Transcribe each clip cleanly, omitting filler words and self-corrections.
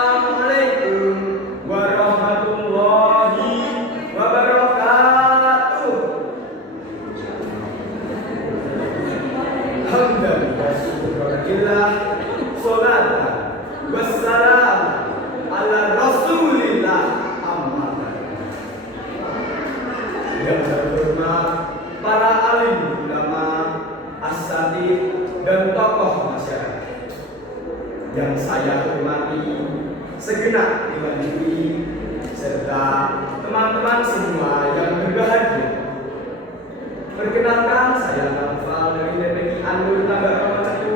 Assalamualaikum warahmatullahi wabarakatuh. Alhamdulillah, syukurillah, sholatan wassalam ala rasulillah, amma ba'd. Yang terhormat para alim ulama, asatidz dan tokoh masyarakat yang saya hormati, segenap dewan juri, serta teman-teman semua yang berbahagia. Perkenalkan, saya Naufal dari TPI Anur Tambak-Rawacetu,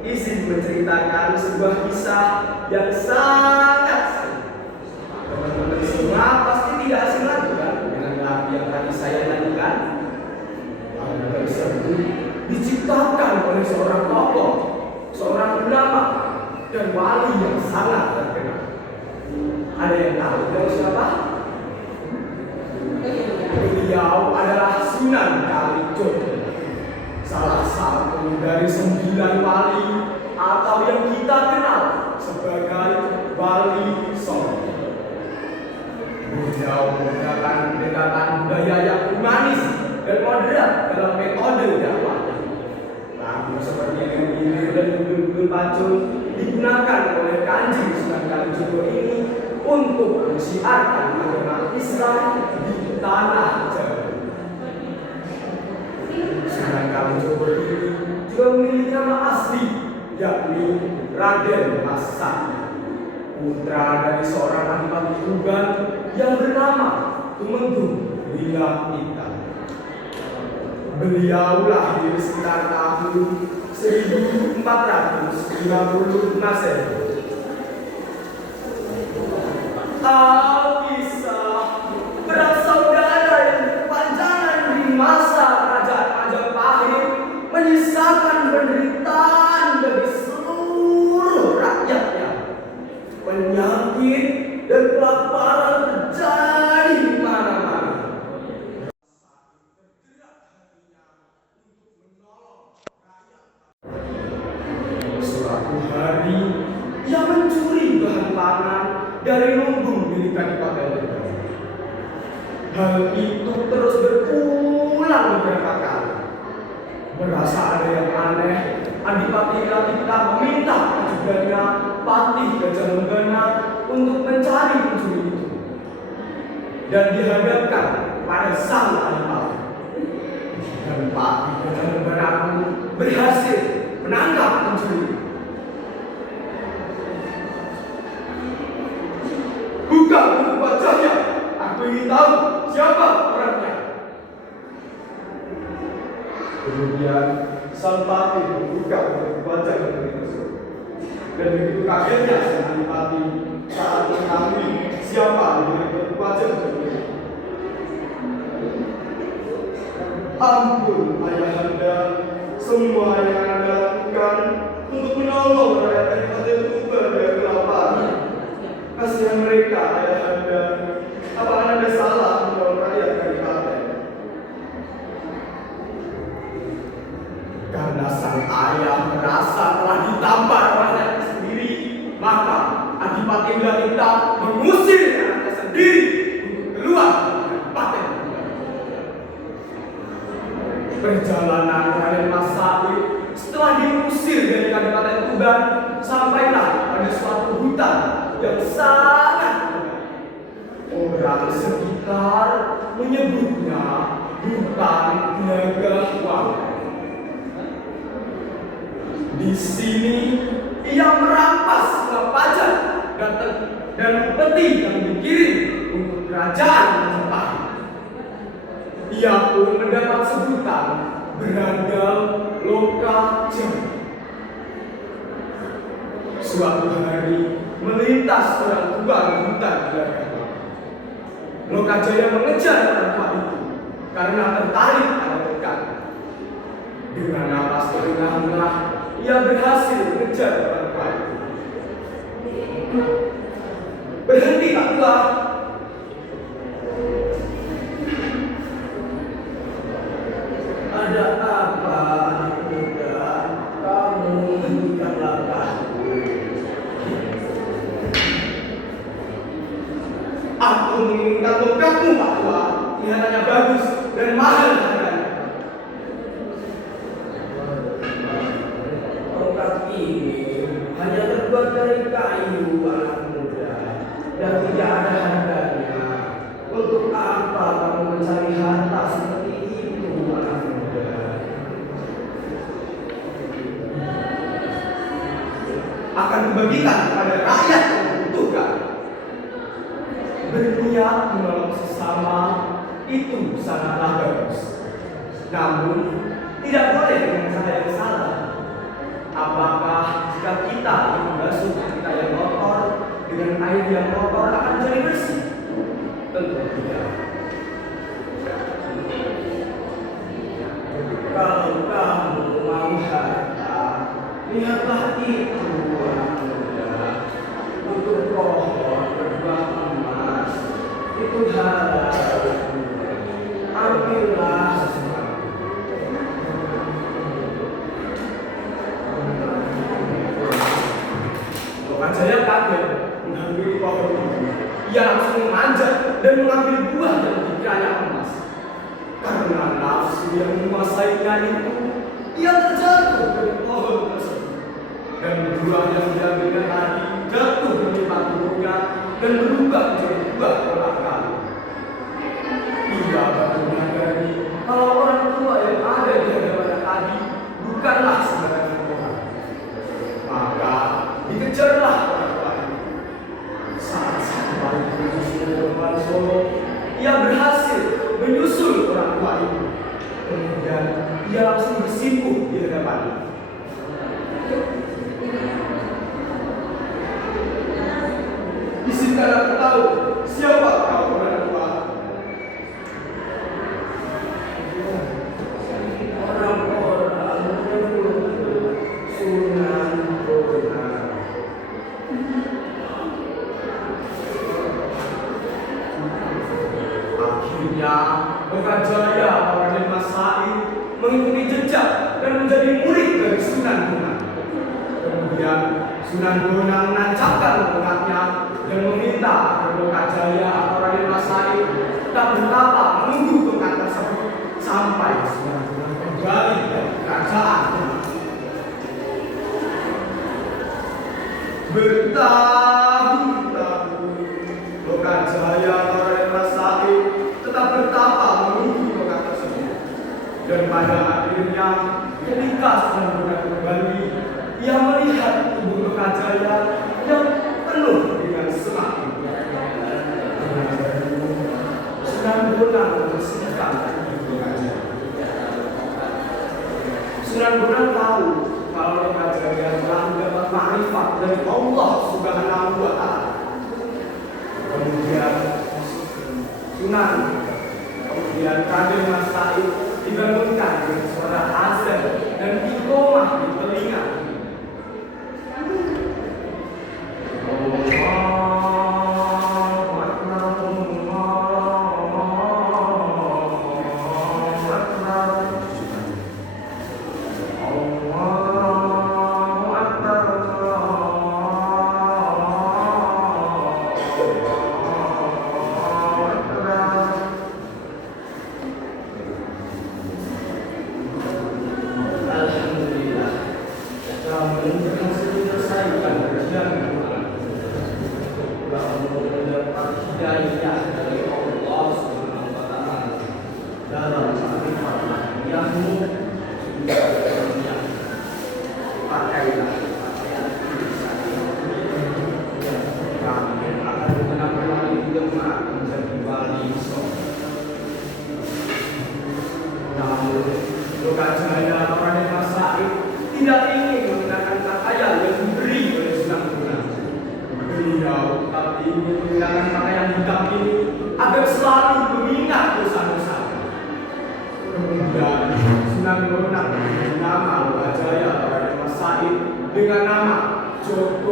izin menceritakan sebuah kisah yang sangat seru. Teman-teman semua pasti tidak asing lagi kan dengan lagu yang tadi saya nyanyikan. Lagu tersebut diciptakan oleh seorang tokoh, seorang ulama dan wali yang sangat terkenal. Ada yang tahu dari siapa? Beliau adalah Sunan Kalijogo, salah satu dari 9 wali atau yang kita kenal sebagai Wali Songo. Beliau menggunakan pendekatan budaya yang humanis dan moderat dalam metode dakwah. Lagu seperti yang Gilir dan Gundul Pacul digunakan oleh Kanjeng Sunan Kalijogo ini untuk mensiarkan agama Islam di tanah Jawa. Sunan Kalijogo ini juga memiliki nama asli, yakni Raden Mas Sakti, putra dari seorang adipati Tuban yang bernama Tumenggung Wilatita. Beliau lahir sekitar tahun 1450 Masehi. Alkisah bersaudara yang berpanjangan di masa Kerajaan Majapahit menyisakan penderitaan bagi seluruh rakyatnya. Penyakit dan kelaparan terjadi di mana-mana. Suatu hari ia mencuri bahan pangan dari lumbung milik Kadipaten Tegal. Hal itu terus berulang beberapa kali. Merasa ada yang aneh, Adipati Wilatita meminta ajudannya Patih Gajah Lenggana untuk mencari pencuri itu dan dihadapkan pada sang adipati. Dan Patih Gajah Lenggana pun berhasil menangkap pencuri. Buka buku wajahnya, aku ingin tahu siapa orangnya. Kemudian sang Patih membuka buku wajah pencuri tersebut. Dan begitu kagetnya sang adipati saat mengetahui siapa yang buku wajah pencuri. Ampun ayahanda, semua yang Anda lakukan untuk menolong rakyat Kadipaten Tuban dari kelaparan. Kasihan mereka ayahanda. Apakah Anda salah menolong rakyat Kadipaten? Karena sang ayah merasa telah ditampar rakyatnya sendiri, maka Adipati Wilatita mengusir anaknya sendiri untuk keluar dari Kadipaten Tuban. Perjalanan Raden Mas Sakti setelah diusir dari Kadipaten Tuban sekitar menyebutnya hutan naga uang. Di sini ia merampas semua pajak dan upeti yang dikirim untuk kerajaan Majapahit. Ia pun mendapat sebutan beragam Lokajaya. Suatu hari melintas orang tua di hutan belakang. Lokajaya mengejar orang tua itu karena tertarik pada ikan. Dengan napas terengah-engah, ia berhasil mengejar orang tua itu. Berhenti tak tua. Ada apa anak muda? Kamu menghentikan langkahku. Aku menginginkan tongkatmu, Pak Tua. Kelihatannya bagus dan mahal harganya. Tongkat ini hanya terbuat dari kayu, anak muda, dan tidak ada harganya. Untuk apa kamu mencari harta seperti itu, anak muda? Akan dibagikan kepada rakyat yang membutuhkan. Berniat menolong sesama itu sangatlah bagus. Namun, tidak boleh dengan cara yang salah. Apakah jika kita membasuh kita yang kotor dengan air yang kotor akan jadi bersih? Tentu tidak. Kalau kamu mau harta, lihatlah itu, anak muda. Untuk pohon berbuah emas itu halal. Ambillah sesuatu. Lokajaya kaget menghampiri pohon itu. Ia langsung memanjat dan mengambil buah yang dikiranya emas. Karena nafsu yang menguasainya itu, ia terjatuh dari pohon tersebut. Dan buah yang diambilnya tadi jatuh menimpa tubuhnya dan berubah menjadi buah pelakar. Ia baru menyadari kalau orang tua yang ada di hadapannya tadi bukanlah sembarangan orang. Maka dikejarlah orang tua itu. Saat sampai di Solo, ia berhasil menyusul orang tua itu. Kemudian ia langsung bersimpuh di hadapannya. Izinkan aku tahu siapa kau, orang tua. Orang-orang menyebut Sunan Bonang. Akhirnya Lokajaya Raden Mas Said mengikuti jejak dan menjadi murid dari Sunan Bonang. Kemudian Sunan Bonang menancapkan tongkatnya dan meminta agar Lokajaya atau Raden Mas Said tetap bertapa menunggu tongkat tersebut sampai Sunan Bonang kembali dari kerajaan. Bertahun-tahun Lokajaya atau Raden Mas Said tetap bertapa menunggu tongkat tersebut. Dan pada akhirnya ketika Sunan Bonang kembali, ia melihat tubuh Lokajaya yang penuh dengan semangat. Sunan Bonang membersihkan tubuh Lokajaya. Sunan Bonang tahu kalau Lokajaya telah mendapat makrifat dari Allah Subhanahu wa Ta'ala. Kemudian Raden Mas Said dibangunkan dengan suara azan dan iqamah di telinga.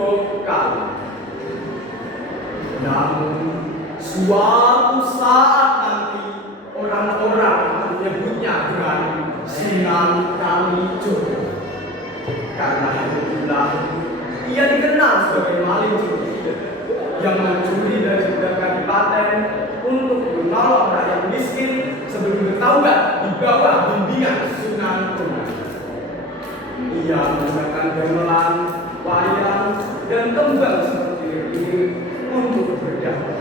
cukup kali. Namun suatu saat nanti orang-orang menyebutnya dengan Sunan Kalijogo. Karena itulah ia dikenal sebagai maling curi yang mencuri dari sebuah kadipaten untuk menolong rakyat miskin sebelum bertaubat di bawah bimbingan Sunan Bonang. Ia menggunakan gamelan, wayang, dan tembang seperti ini untuk berdakwah.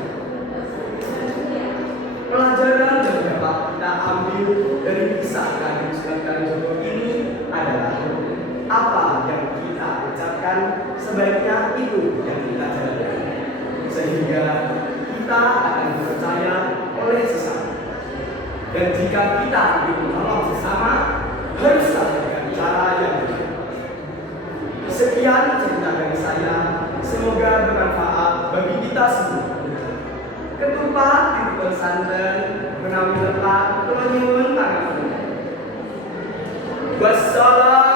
Pelajaran yang dapat kita ambil dari kisah Kanjeng Sunan Kalijogo ini adalah apa yang kita ucapkan sebaiknya itu yang kita jalankan, sehingga kita akan percaya oleh sesama. Dan jika kita ingin menolong sesama, haruslah dengan cara yang benar. Sekian cerita dari saya, semoga bermanfaat bagi kita semua. Ketupat dibukul santan, menawi letak, telur nyuwun tangan. Wassalam.